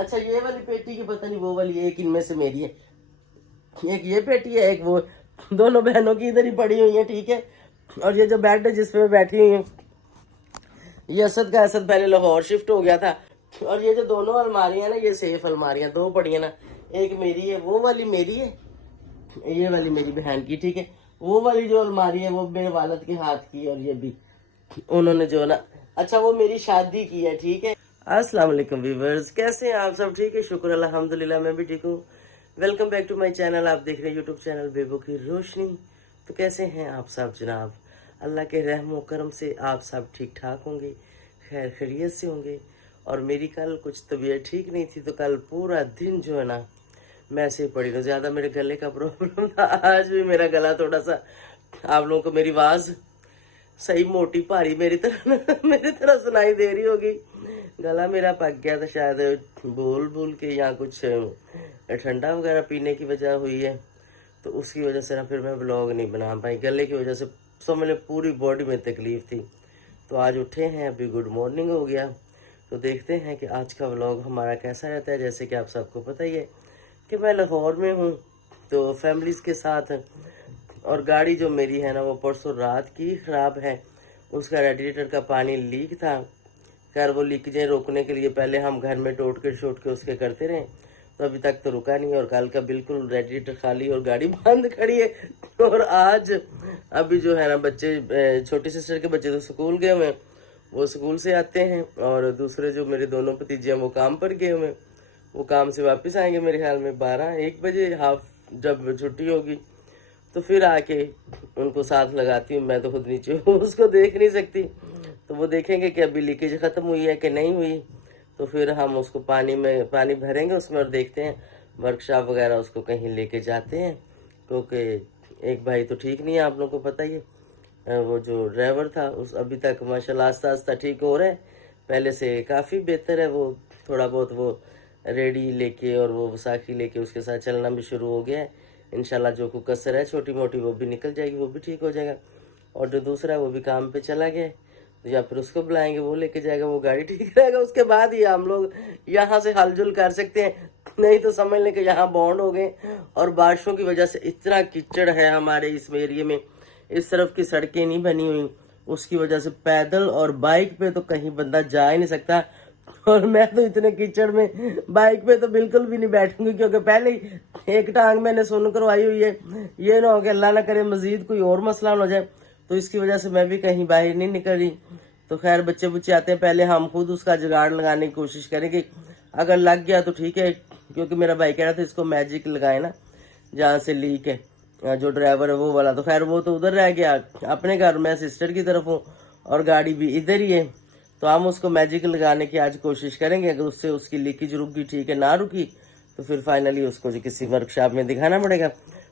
अच्छा ये वाली पेटी की पता नहीं, वो वाली एक इनमें से मेरी है, एक ये पेटी है, एक वो, दोनों बहनों की इधर ही पड़ी हुई है, ठीक है। और ये जो बेड है जिसपे मैं बैठी हुई हूँ, ये असद का, असद पहले लाहौर शिफ्ट हो गया था। और ये जो दोनों अलमारियां ना, ये सेफ अलमारियां दो पड़ी है ना, एक मेरी है, वो वाली मेरी है, ये वाली मेरी बहन की, ठीक है। वो वाली जो अलमारी है वो मेरे वालिद के हाथ की है, और ये भी उन्होंने जो ना, अच्छा वो मेरी शादी की है, ठीक है। अस्सलाम वालेकुम व्यूअर्स, कैसे हैं आप सब? ठीक है, शुक्र अल्हम्दुलिल्लाह, मैं भी ठीक हूँ। Welcome back to my channel. आप देख रहे हैं यूट्यूब चैनल बेबो की रोशनी। तो कैसे हैं आप सब जनाब? अल्लाह के रहम करम से आप सब ठीक ठाक होंगे, खैर खैरियत से होंगे। और मेरी कल कुछ तबीयत ठीक नहीं थी, तो कल पूरा दिन जो है ना मैं ऐसे ही पड़ी रही। ज़्यादा मेरे गले का प्रॉब्लम था, आज भी मेरा गला थोड़ा सा, आप लोगों को मेरी आवाज़ सही मोटी भारी मेरी तरह मेरी तरह सुनाई दे रही होगी। गला मेरा पक गया था, शायद बोल बोल के या कुछ ठंडा वगैरह पीने की वजह हुई है, तो उसकी वजह से ना फिर मैं व्लॉग नहीं बना पाई, गले की वजह से। समझ लो पूरी बॉडी में तकलीफ थी। तो आज उठे हैं, अभी गुड मॉर्निंग हो गया, तो देखते हैं कि आज का व्लॉग हमारा कैसा रहता है। जैसे कि आप सबको पता ही है कि मैं लाहौर में हूँ, तो फैमिलीज़ के साथ। और गाड़ी जो मेरी है ना, वो परसों रात की ख़राब है, उसका रेडिएटर का पानी लीक था। खैर वो लीकेजें रोकने के लिए पहले हम घर में टोट के उसके करते रहे, तो अभी तक तो रुका नहीं। और कल का बिल्कुल रेडिएटर खाली और गाड़ी बंद खड़ी है। और आज अभी जो है ना बच्चे, छोटी सिस्टर के बच्चे तो स्कूल गए हुए हैं, वो स्कूल से आते हैं, और दूसरे जो मेरे दोनों भतीजे हैं वो काम पर गए हुए हैं। वो काम से वापस आएंगे मेरे ख्याल में 12-1 बजे, हाफ जब छुट्टी होगी, तो फिर आके उनको साथ लगाती हूँ। मैं तो खुद नीचे हूँ, उसको देख नहीं सकती, तो वो देखेंगे कि अभी लीकेज ख़त्म हुई है कि नहीं हुई। तो फिर हम उसको पानी भरेंगे उसमें, और देखते हैं वर्कशॉप वगैरह उसको कहीं लेके जाते हैं, क्योंकि एक भाई तो ठीक नहीं है, आप लोगों को पता ही है। वो जो ड्राइवर था उस अभी तक माशाल्लाह आस्ता आस्ता ठीक हो रहा है, पहले से काफ़ी बेहतर है। वो थोड़ा बहुत वो रेडी लेके और वो वसाखी लेके उसके साथ चलना भी शुरू हो गया है। इंशाल्लाह जो कोई कसर है छोटी मोटी वो भी निकल जाएगी, वो भी ठीक हो जाएगा। और जो दूसरा है वो भी काम पे चला गया है, तो या फिर उसको बुलाएंगे, वो लेके जाएगा, वो गाड़ी ठीक रहेगा, उसके बाद ही हम लोग यहाँ से हलजुल कर सकते हैं। नहीं तो समझ लें कि यहाँ बॉन्ड हो गए। और बारिशों की वजह से इतना कीचड़ है हमारे इस एरिए में, इस तरफ की सड़कें नहीं बनी हुई, उसकी वजह से पैदल और बाइक पे तो कहीं बंदा जा ही नहीं सकता। और मैं तो इतने कीचड़ में बाइक पे तो बिल्कुल भी नहीं बैठूंगी, क्योंकि पहले ही एक टांग मैंने सुन करवाई हुई है। ये ना हो कि अल्लाह ना करे मजीद कोई और मसला हो जाए, तो इसकी वजह से मैं भी कहीं बाहर नहीं निकल रही। तो खैर बच्चे बुच्चे आते हैं, पहले हम खुद उसका जुगाड़ लगाने की कोशिश करेंगे। अगर लग गया तो ठीक है, क्योंकि मेरा भाई कह रहा था इसको मैजिक लगाए ना जहाँ से लीक है, जो ड्राइवर है वो वाला। तो खैर वो तो उधर रह गया अपने घर, मैं सिस्टर की तरफ हूँ और गाड़ी भी इधर ही है। तो हम उसको मैजिक लगाने की आज कोशिश करेंगे। अगर उससे उसकी लीकेज रुक गई ठीक है, ना रुकी तो फिर फाइनली उसको जो किसी वर्कशॉप में दिखाना पड़ेगा,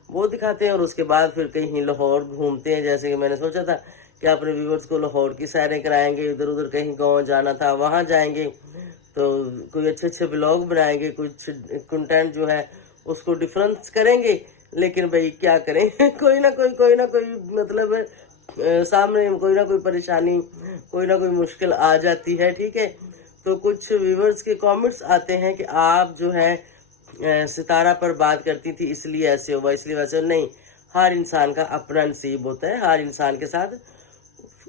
वो दिखाते हैं। और उसके बाद फिर कहीं लाहौर घूमते हैं, जैसे कि मैंने सोचा था कि अपने व्यूवर्स को लाहौर की सैरें कराएंगे, इधर उधर कहीं गाँव जाना था वहाँ जाएंगे, तो कोई अच्छे अच्छे ब्लॉग बनाएंगे, कुछ कंटेंट जो है उसको डिफरेंस करेंगे। लेकिन भाई क्या करें कोई ना कोई मतलब सामने कोई ना कोई परेशानी, कोई ना कोई मुश्किल आ जाती है, ठीक है। तो कुछ व्यूवर्स के कमेंट्स आते हैं कि आप जो है सितारा पर बात करती थी इसलिए ऐसे हुआ, इसलिए वैसे नहीं। हर इंसान का अपना नसीब होता है, हर इंसान के साथ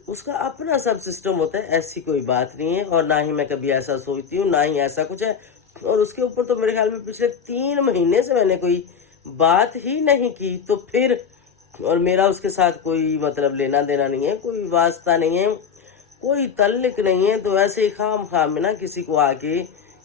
उसका अपना सब सिस्टम होता है, ऐसी कोई बात नहीं है। और ना ही मैं कभी ऐसा सोचती हूँ, ना ही ऐसा कुछ है। और उसके ऊपर तो मेरे ख्याल में पिछले 3 महीने से मैंने कोई बात ही नहीं की, तो फिर और मेरा उसके साथ कोई मतलब लेना देना नहीं है, कोई वास्ता नहीं है, कोई तल्लिक नहीं है। तो ऐसे ही खाम खाम में ना किसी को आके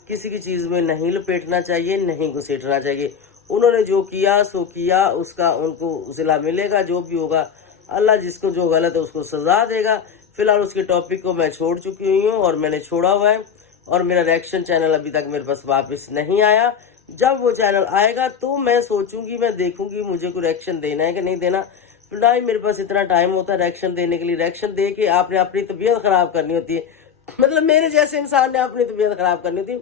किसी की चीज़ में नहीं लपेटना चाहिए, नहीं घुसेटना चाहिए। उन्होंने जो किया सो किया, उसका उनको सिला मिलेगा, जो भी होगा अल्लाह जिसको जो गलत है उसको सजा देगा। फिलहाल उसके टॉपिक को मैं छोड़ चुकी हुई हूँ, और मैंने छोड़ा हुआ है, और मेरा रिएक्शन चैनल अभी तक मेरे पास वापस नहीं आया। जब वो चैनल आएगा तो मैं सोचूंगी, मैं देखूंगी मुझे कोई रिएक्शन देना है कि नहीं देना। ना ही मेरे पास इतना टाइम होता है रिएक्शन देने के लिए। रिएक्शन दे के आपने अपनी तबीयत खराब करनी होती है, मतलब मेरे जैसे इंसान ने अपनी तबीयत खराब करनी होती है।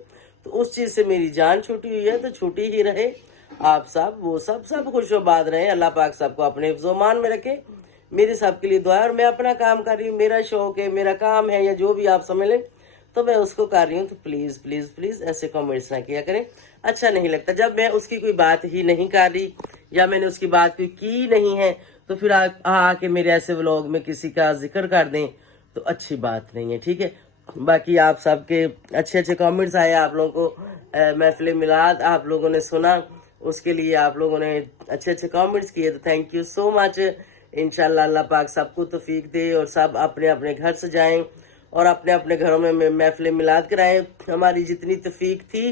तो उस चीज़ से मेरी जान छूटी हुई है, तो छूटी ही रहे। आप सब वो सब खुशोबाद रहे, अल्लाह पाक सबको अपने हिफ्ज़-ओ-मान में रखे। मेरे सबके लिए दुआ है। और मैं अपना काम कर रही हूँ, मेरा शौक है, मेरा काम है, या जो भी आप समझ लें। तो मैं उसको कर रही हूँ। तो प्लीज प्लीज प्लीज ऐसे कमेंट्स ना किया करें, अच्छा नहीं लगता। जब मैं उसकी कोई बात ही नहीं कर रही या मैंने उसकी बात कोई की नहीं है तो फिर आके मेरे ऐसे व्लॉग में किसी का जिक्र कर दें तो अच्छी बात नहीं है, ठीक है। बाकी आप सबके अच्छे अच्छे कमेंट्स आए, आप लोगों को महफिल मिलाद आप लोगों ने सुना, उसके लिए आप लोगों ने अच्छे अच्छे कमेंट्स किए, तो थैंक यू सो मच। इंशाल्लाह अल्लाह पाक सबको तौफीक दे और सब अपने अपने घर से जाएं और अपने अपने घरों में महफिल मिलाद कराएं। हमारी जितनी तौफीक थी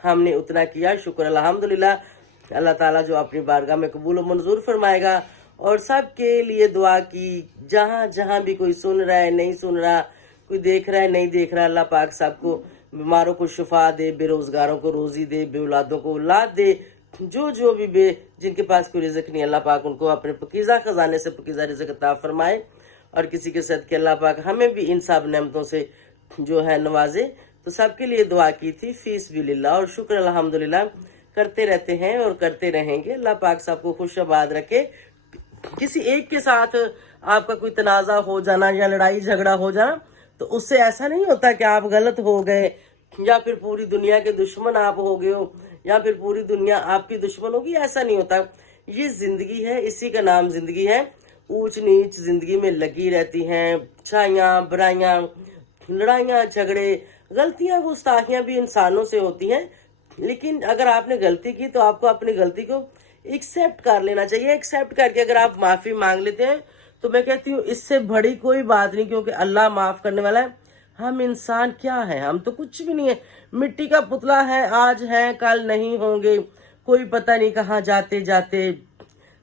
हमने उतना किया, शुक्र अल्हम्दुलिल्लाह। अल्लाह ताला जो अपनी बारगाह में कबूल और मंजूर फरमाएगा। और सबके लिए दुआ की, जहाँ जहाँ भी कोई सुन रहा है नहीं सुन रहा, कोई देख रहा है नहीं देख रहा, अल्लाह पाक सबको बीमारों को शिफा दे, बेरोजगारों को रोजी दे, बेऔलादों को औलाद दे, जो भी जिनके पास कोई रिज़्क नहीं, अल्लाह पाक उनको अपने पकीज़ा खजाने से पकीज़ा रिज़्क अता फरमाए। और किसी के सदके अल्लाह पाक हमें भी इन सब नेमतों से जो है नवाजे। तो सबके लिए दुआ की थी फीस भी लिल्लाह, और शुक्र अल्हम्दुलिल्लाह करते रहते हैं और करते रहेंगे। अल्लाह पाक सबको खुश आबाद रखे। किसी एक के साथ आपका कोई तनाज़ा हो जाना या लड़ाई झगड़ा हो जाना तो उससे ऐसा नहीं होता कि आप गलत हो गए या फिर पूरी दुनिया के दुश्मन आप हो गए हो या फिर पूरी दुनिया आपकी दुश्मन होगी, ऐसा नहीं होता। ये जिंदगी है, इसी का नाम जिंदगी है। ऊंच नीच जिंदगी में लगी रहती हैं, अच्छाइयाँ बुराइयाँ, लड़ाइयाँ झगड़े, गलतियाँ गुस्ताखियाँ भी इंसानों से होती हैं। लेकिन अगर आपने गलती की तो आपको अपनी गलती को एक्सेप्ट कर लेना चाहिए। एक्सेप्ट करके अगर आप माफी मांग लेते हैं तो मैं कहती हूँ इससे बड़ी कोई बात नहीं, क्योंकि अल्लाह माफ करने वाला है। हम इंसान क्या है, हम तो कुछ भी नहीं है, मिट्टी का पुतला है, आज है कल नहीं होंगे। कोई पता नहीं कहाँ जाते जाते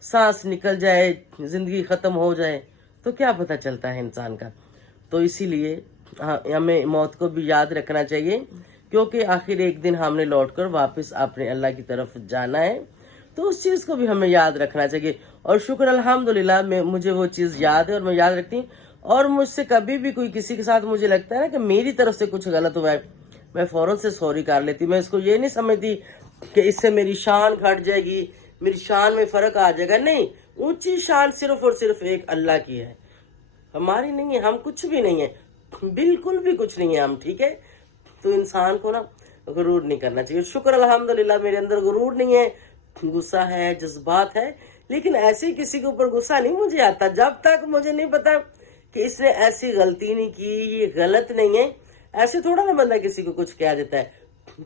सांस निकल जाए, जिंदगी खत्म हो जाए, तो क्या पता चलता है इंसान का। तो इसीलिए हमें मौत को भी याद रखना चाहिए, क्योंकि आखिर एक दिन हमने लौटकर वापस अपने अल्लाह की तरफ जाना है। तो उस चीज़ को भी हमें याद रखना चाहिए। और शुक्र अल्हम्दुलिल्लाह मुझे वो चीज़ याद है और मैं याद रखती हूँ। और मुझसे कभी भी कोई किसी के साथ मुझे लगता है ना कि मेरी तरफ से कुछ गलत हुआ है, मैं फ़ौरन से सॉरी कर लेती। मैं इसको ये नहीं समझती कि इससे मेरी शान घट जाएगी, मेरी शान में फ़र्क आ जाएगा। नहीं, ऊंची शान सिर्फ और सिर्फ एक अल्लाह की है, हमारी नहीं है। हम कुछ भी नहीं है, बिल्कुल भी कुछ नहीं है हम, ठीक है। तो इंसान को ना गुरूर नहीं करना चाहिए। शुक्र अल्हम्दुलिल्लाह मेरे अंदर गुरूर नहीं है, गुस्सा है, जज्बात है, लेकिन ऐसे किसी के ऊपर गुस्सा नहीं मुझे आता जब तक मुझे नहीं पता कि इसने ऐसी गलती नहीं की, ये गलत नहीं है। ऐसे थोड़ा ना बंदा किसी को कुछ कह देता है।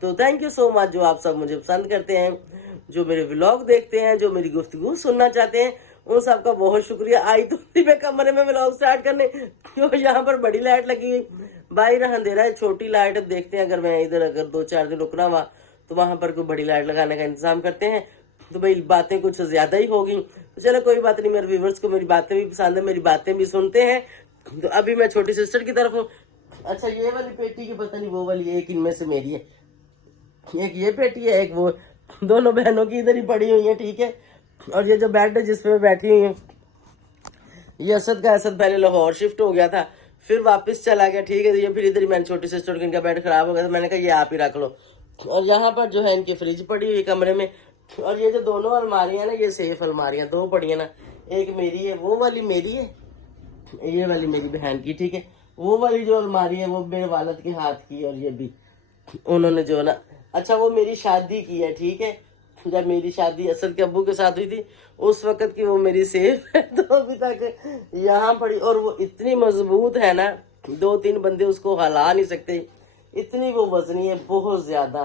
तो थैंक यू सो मच जो आप सब मुझे पसंद करते हैं, जो मेरे व्लॉग देखते हैं, जो मेरी गुफ्तगू सुनना चाहते हैं, उन सब का बहुत शुक्रिया। आई तो थी मैं कमरे में व्लॉग स्टार्ट करने, क्यों यहाँ पर बड़ी लाइट लगी हुई, बाहर अंधेरा है, छोटी लाइट देखते हैं। अगर मैं इधर अगर 2-4 दिन रुकना हुआ तो वहां पर कोई बड़ी लाइट लगाने का इंतजाम करते हैं। तो भाई बातें कुछ ज्यादा ही होगी, तो चलो कोई बात नहीं। मेरे व्यूवर्स को मेरी बातें भी पसंद है, मेरी बातें भी सुनते हैं। तो अभी मैं छोटी सिस्टर की तरफ हूँ। अच्छा, ये वाली पेटी की पता नहीं वो वाली एक इनमें से मेरी है, एक ये पेटी है, एक वो, दोनों बहनों की इधर ही पड़ी हुई है, ठीक है। और ये जो बेड है जिसपे मैं बैठी हुई हूँ, ये असद का, असद पहले लाहौर शिफ्ट हो गया था, फिर वापस चला गया, ठीक है। ये फिर इधर ही मैंने छोटी सिस्टर की, इनका बेड खराब हो गया था, मैंने कहा ये आप ही रख लो। और यहाँ पर जो है इनकी फ्रिज पड़ी हुई कमरे में। और ये जो दोनों अलमारियां ना, ये सेफ अलमारियां दो पड़ी है ना, एक मेरी है, वो वाली मेरी है, ये वाली मेरी बहन की, ठीक है। वो वाली जो अलमारी है वो मेरे वालिद के हाथ की, और ये भी उन्होंने जो ना, अच्छा वो मेरी शादी की है, ठीक है। जब मेरी शादी असद के अब्बू के साथ हुई थी उस वक्त की वो मेरी सेफ है, तो अभी तक यहाँ पड़ी। और वो इतनी मजबूत है ना, 2-3 बंदे उसको हिला नहीं सकते, इतनी वो वजनी है, बहुत ज्यादा।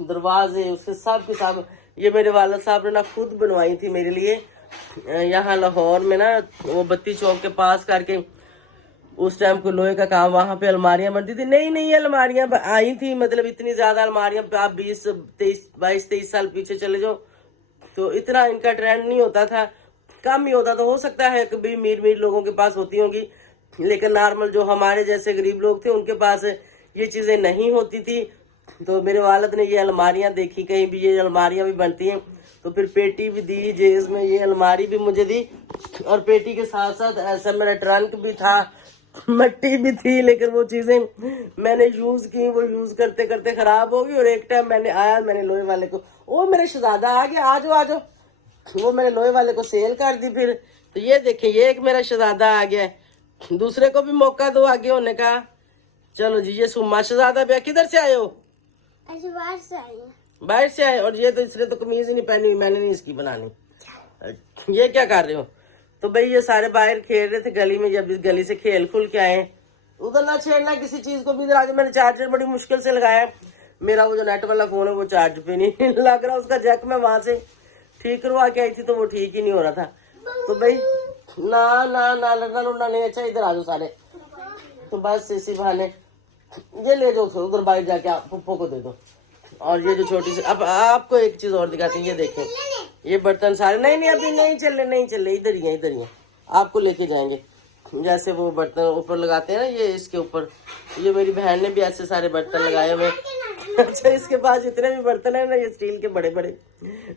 दरवाजे उसके सब के सब, ये मेरे वालिद साहब ने ना खुद बनवाई थी मेरे लिए, यहाँ लाहौर में ना, वो बत्ती चौक के पास करके, उस टाइम को लोहे का काम, वहां पे अलमारियां बनती थी। नई नई अलमारियां आई थी, मतलब इतनी ज्यादा अलमारियां, आप 22-23 साल पीछे चले जाओ तो इतना इनका ट्रेंड नहीं होता था, कम ही होता। तो हो सकता है कभी मीर लोगों के पास होती होगी, लेकिन नॉर्मल जो हमारे जैसे गरीब लोग थे उनके पास ये चीजें नहीं होती थी। तो मेरे वालिद ने ये अलमारियां देखी, कहीं भी ये अलमारियां भी बनती हैं, तो फिर पेटी भी दी जेज में, ये अलमारी भी मुझे दी। और पेटी के साथ साथ ऐसा मेरा ट्रंक भी था, मट्टी भी थी, लेकिन वो चीजें मैंने यूज की, वो यूज करते करते खराब हो गई। और एक टाइम मैंने आया, मैंने लोहे वाले को, ओ मेरा शहजादा आ गया, आ जाओ, वो मैंने लोहे वाले को सेल कर दी। फिर तो ये देखिए, ये एक मेरा शहजादा आ गया है, दूसरे को भी मौका दो आगे होने का। चलो जी, ये सुम्मा शहजादा भैया किधर से आए हो? ऐसे बाहर से आई है। बाहर से आए। और ये तो इसने तो कमीज ही नहीं पहनी हुई, मैंने नहीं इसकी बनानी। ये क्या कर रहे हो? तो भाई ये सारे बाहर खेल रहे थे गली में, जब इस गली से खेल खुल के आए। उधर ना छेड़ना किसी चीज को भी। इधर आके मैंने चार्जर बड़ी मुश्किल से लगाया, मेरा वो जो नेट वाला फोन है वो चार्ज पे नहीं लग रहा। उसका जैक मैं वहां से ठीक करवा के आई थी तो वो ठीक ही नहीं हो रहा था। तो भाई ना ना ना लड़ना लुड़ना नहीं। अच्छा इधर आ जाओ सारे। तो बस इसी बहाने ये ले जाओ उधर बाहर जाके आप पप्पो को दे दो। और ये जो छोटी सी, अब आपको एक चीज और दिखाती हूँ, ये देखें ये बर्तन सारे। नहीं नहीं अभी नहीं चल रहे, इधर ही है, इधर ही है। आपको लेके जाएंगे। जैसे वो बर्तन ऊपर लगाते हैं ना, ये इसके ऊपर, ये मेरी बहन ने भी ऐसे सारे बर्तन लगाए हुए। अच्छा इसके पास जितने भी बर्तन है ना, ये स्टील के बड़े बड़े।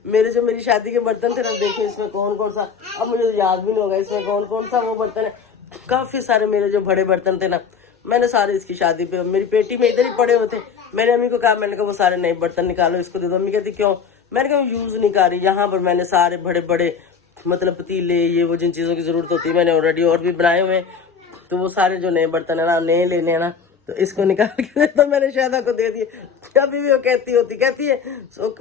मेरी शादी के बर्तन थे ना, देखिए इसमें कौन कौन सा, अब मुझे याद भी नहीं होगा इसमें कौन कौन सा वो बर्तन है। काफी सारे मेरे जो बड़े बर्तन थे ना, मैंने सारे इसकी शादी पे, मेरी पेटी में इधर ही पड़े हुए थे। मैंने अम्मी को कहा, मैंने कहा वो सारे नए बर्तन निकालो इसको दे दो। अम्मी कहती क्यों? मैंने कहा यूज नहीं कर रही। यहाँ पर मैंने सारे बड़े बड़े मतलब पतीले, ये वो जिन चीज़ों की जरूरत होती है मैंने ऑलरेडी और भी बनाए हुए। तो वो सारे जो नए बर्तन है ना, नए लेने हैं ना, तो इसको निकाल के तो मैंने शायदा को दे दिए। अभी भी वो कहती है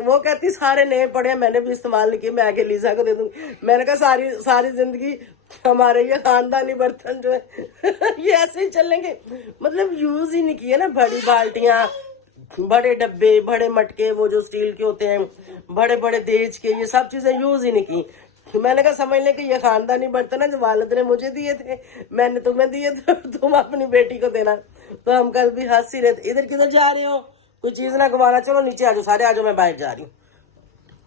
वो कहती सारे नए पड़े हैं, मैंने भी इस्तेमाल नहीं किए, मैं आगे लीजा को दे दूंगी। मैंने कहा सारी जिंदगी हमारे ये खानदानी बर्तन जो है ये ऐसे ही चलेंगे, मतलब यूज ही नहीं किए ना। बड़ी बाल्टियां, बड़े डब्बे, बड़े मटके, वो जो स्टील के होते हैं, बड़े बड़े देज के, ये सब चीजें यूज ही नहीं की। मैंने कहा समझ लें कि ये खानदानी बर्तन है जो वालिद ने मुझे दिए थे, मैंने तुम्हें दिए थे, तुम अपनी बेटी को देना। तो हम कल भी हंस ही रहे थे। इधर किधर जा रहे हो? कोई चीज ना घुमाना। चलो नीचे आ जाओ सारे, आ जाओ, मैं बाहर जा रही हूँ।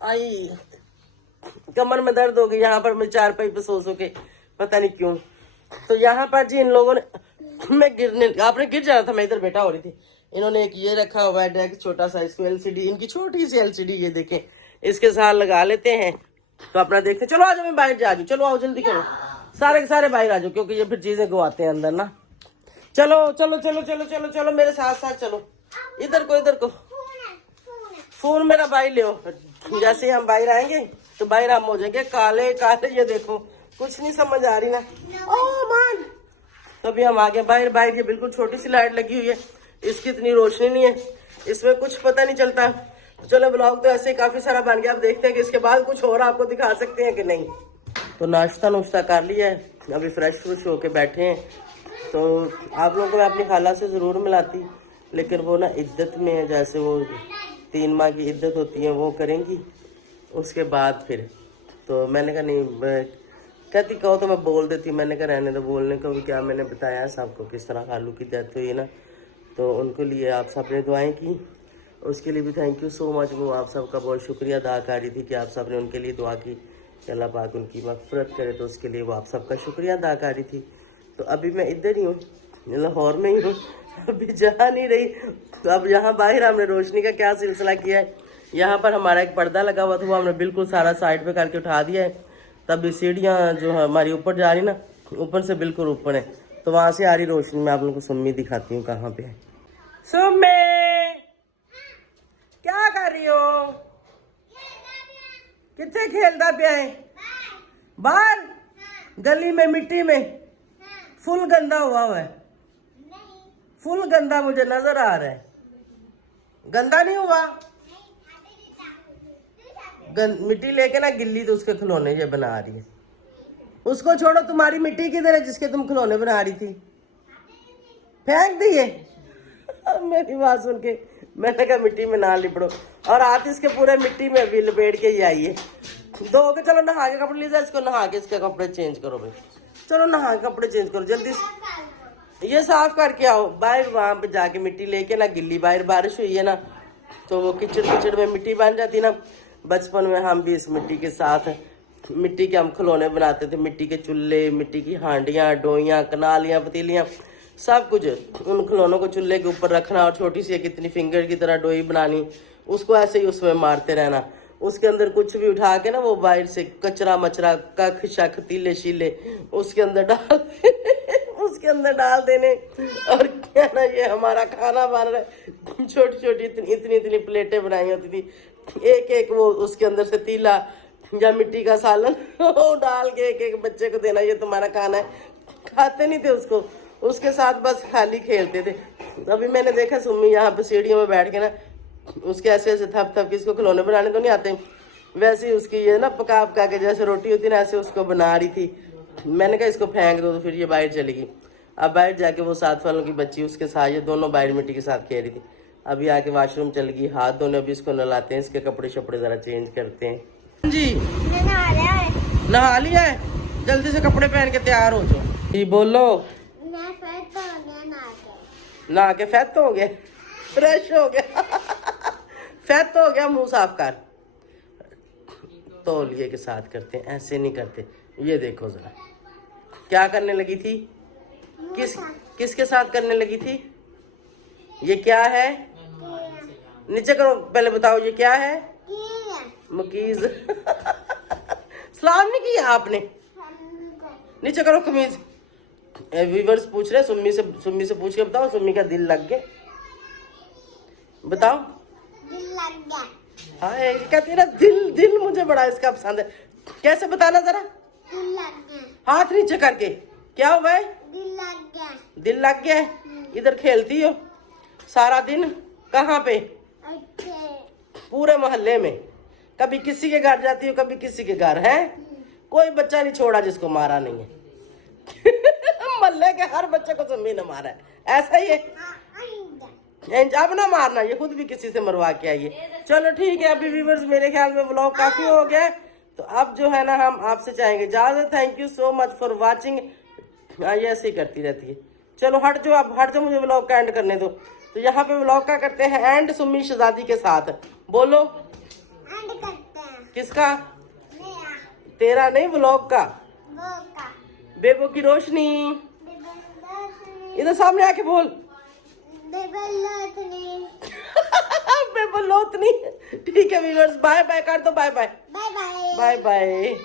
आई कमर में दर्द हो गई यहाँ पर, मैं चारपाई पे सो के, पता नहीं क्यों। तो यहाँ पर जी इन लोगों ने, मैं आपने गिर जाना था, मैं इधर बैठा हो रही थी। इन्होंने एक ये रखा हुआ है डेस्क छोटा सा, इसको एलसीडी, इनकी छोटी सी एलसीडी, ये देखें, इसके साथ लगा लेते हैं तो अपना देखते। चलो आ जाओ, मैं बाहर जा रही हूँ। चलो आओ जल्दी करो, सारे के सारे बाहर आ जाओ, क्योंकि ये फिर चीजें गवाते हैं अंदर ना। चलो चलो चलो चलो चलो चलो मेरे साथ साथ चलो। इधर को फोन मेरा बाहर ले। जैसे हम बाहर आएंगे तो बाहर हम हो जाएंगे काले काले। ये देखो कुछ नहीं समझ आ रही ना। ओ मान, तो अभी हम आ गए बाहर। ये बिल्कुल छोटी सी लाइट लगी हुई है, इसकी इतनी रोशनी नहीं है, इसमें कुछ पता नहीं चलता। तो चलो ब्लॉग तो ऐसे ही काफी सारा बन गया। अब देखते हैं कि इसके बाद कुछ और आपको दिखा सकते हैं कि नहीं। तो नाश्ता कर लिया है, अभी फ्रेश होके बैठे हैं। तो आप लोगों को मैं अपनी खाला से ज़रूर मिलाती, लेकिन वो ना इद्दत में है, जैसे वो 3 माह की इद्दत होती है वो करेंगी, उसके बाद फिर। तो मैंने कहा नहीं, कहती कहो तो मैं बोल देती। मैंने कहा रहने दो, बोलने को भी क्या, मैंने बताया सबको किस तरह खालू की डेथ हुई है ना। तो उनके लिए आप सब ने दुआएं की, उसके लिए भी थैंक यू सो मच। वो आप सबका बहुत शुक्रिया अदा कर रही थी कि आप सब ने उनके लिए दुआ की कि अल्लाह पाक उनकी मग़फ़िरत करे, तो उसके लिए वो आप सबका शुक्रिया अदा कर रही थी। तो अभी मैं इधर ही हूँ, लाहौर में ही हूँ, अभी जा नहीं रही। तो अब यहाँ बाहर हमने रोशनी का क्या सिलसिला किया है, यहाँ पर हमारा एक पर्दा लगा हुआ था, वो हमने बिल्कुल सारा साइड पे करके उठा दिया है। तब सीढ़ियाँ जो हमारी ऊपर जा रही ना, ऊपर से बिल्कुल ऊपर है, तो वहाँ से आ रही रोशनी। मैं आप लोगों को सुम्मी दिखाती हूँ कहाँ पे है। सुम्मी क्या कर रही हो? कितने खेलता पिया है? बाहर गली में मिट्टी में फुल गंदा हुआ है। फुल गंदा मुझे नजर आ रहा है। गंदा नहीं हुआ, मिट्टी लेके ना गिल्ली तो उसके खिलौने ये बना रही है। उसको छोड़ो, तुम्हारी मिट्टी किधर है जिसके तुम खिलौने बना रही थी? फेंक दिए। मेरी बात सुन के मैंने कहा मिट्टी में ना लिपड़ो, और हाथ इसके पूरे मिट्टी में अभी लपेट के ही आई है। धो के चलो नहा के कपड़े ले जाओ, इसको नहा के इसके कपड़े चेंज करो भाई। चलो नहा के कपड़े चेंज करो जल्दी से, ये साफ करके आओ। बाहर वहां पे जाके मिट्टी लेके ना, गिल्ली, बाहर बारिश हुई है ना, तो वो कीचड़ में मिट्टी बन जाती ना। बचपन में हम भी इस मिट्टी के साथ, मिट्टी के हम खिलौने बनाते थे, मिट्टी के चूल्हे, मिट्टी की हांडियाँ, डोइयाँ, कनालियाँ, पतीलियाँ, सब कुछ। उन खिलौनों को चूल्हे के ऊपर रखना, और छोटी सी कितनी फिंगर की तरह डोई बनानी, उसको ऐसे ही उसमें मारते रहना। उसके अंदर कुछ भी उठा के ना, वो बाहर से कचरा मचरा, कख शख, तीले शीले उसके अंदर डाल उसके अंदर डाल देने। और क्या ना, ये हमारा खाना बन रहा है। छोटी छोटी इतनी प्लेटें बनाई होती थी, एक वो उसके अंदर से तीला या मिट्टी का सालन डाल के एक बच्चे को देना, ये तुम्हारा खाना है। खाते नहीं थे उसको, उसके साथ बस खाली खेलते थे। अभी मैंने देखा सुम्मी यहाँ पे सीढ़ियों में बैठ के ना उसके ऐसे ऐसे थप थप के, इसको खिलौने बनाने तो नहीं आते, वैसे ही उसकी ये ना पका पका के जैसे रोटी होती है ना ऐसे उसको बना रही थी। मैंने कहा इसको फेंक दो, तो फिर ये बाहर चली गई। अब बाहर जाके वो 7 वालों की बच्ची उसके साथ, ये दोनों बाहर मिट्टी के साथ खेल रही थी। अभी आके वॉशरूम चल गई, हाथ धोने, अभी इसको नहलाते हैं, इसके कपड़े शपड़े जरा चेंज करते हैं। जी नहा लिया है। नहा लिया है, जल्दी से कपड़े पहन के तैयार हो जाओ। जी बोलो। मैं फ्रेश हो गया नहा के। नहा के फैत हो गया, फ्रेश हो गया फैत हो गया, मुंह साफ कर। तौलिए के साथ करते हैं, ऐसे नहीं करते। ये देखो जरा क्या करने लगी थी, किसके साथ करने लगी थी? ये क्या है? नीचे करो पहले, बताओ ये क्या है? मुकीज सलाम नहीं किया आपने? नीचे करो कमीज। व्यूअर्स पूछ रहे सुम्मी से पूछ के बताओ, सुम्मी का दिल लग गया? बताओ। दिल लग गया। हाँ ये कहती है ना, दिल मुझे बड़ा इसका पसंद है। कैसे बताना जरा? दिल लग गया। हाथ नीचे करके। क्या हुआ है? दिल लग गया। दिल लग गया है। इधर खेलती हो सारा दिन? कहाँ पे? पूरे मोहल्ले में। कभी किसी के घर जाती हो, कभी किसी के घर है। कोई बच्चा नहीं छोड़ा जिसको मारा नहीं है मोहल्ले के हर बच्चे को सुम्मी ने मारा है, ऐसा ही है। अब ना मारना, ये खुद भी किसी से मरवा के आई है। चलो ठीक है, अभी व्यूअर्स मेरे ख्याल में व्लॉग काफी हो गया, तो अब जो है ना हम आपसे चाहेंगे इजाजत। Thank you so much for watching. ये ऐसे ही करती रहती है। चलो हट जाओ, अब हट जाओ, मुझे व्लॉग का एंड करने दो। तो यहाँ पे व्लॉग का करते हैं एंड सुम्मी शहजादी के साथ। बोलो। एंड करते हैं। किसका? मेरा। तेरा नहीं, व्लॉग का। वो का। बेबो की रोशनी। इधर सामने आके बोल। बेबो लोतनी। ठीक है व्यूअर्स, बाय बाय कर दो, bye bye. Bye bye. Bye bye.